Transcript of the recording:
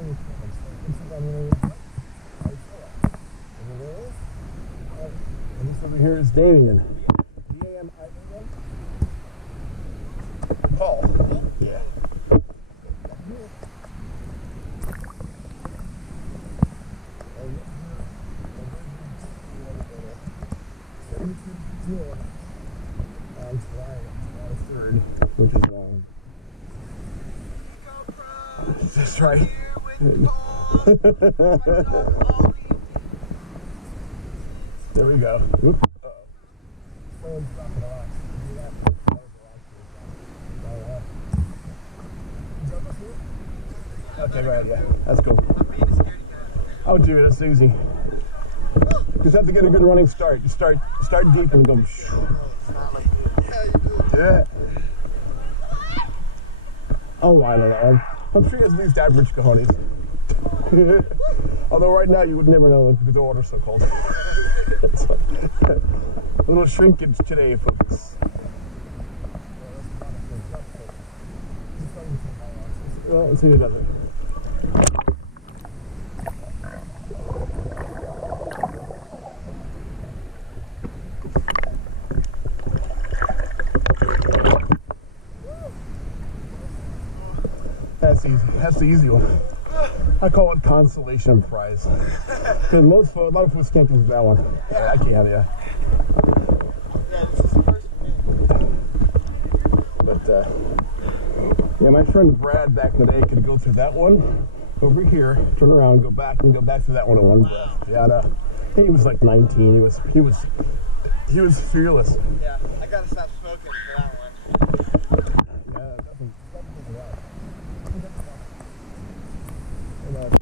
And this over here is Damian. D-A-M-I-A-N? Paul. Yeah. Third, which is wrong. That's right. There we go. Whoop. Okay, go ahead, yeah. That's cool. Oh, dude, that's easy. Just have to get a good running start. Just start deep and go. Yeah. Oh, I don't know. I'm sure he has at least average cojones. Although right now you would never know because the water's so cold. A little shrinkage today, folks. Well, let's see who does it. That's easy. That's the easy one. I call it Consolation Prize. Because a lot of folks can't do that one. Yeah, I can, yeah. Yeah, this is the first one. But, yeah, my friend Brad back in the day could go through that one over here, turn around, go back, and go back to that one in one breath. Yeah, no. He was like 19. He was fearless. Yeah, I gotta stop smoking for that one.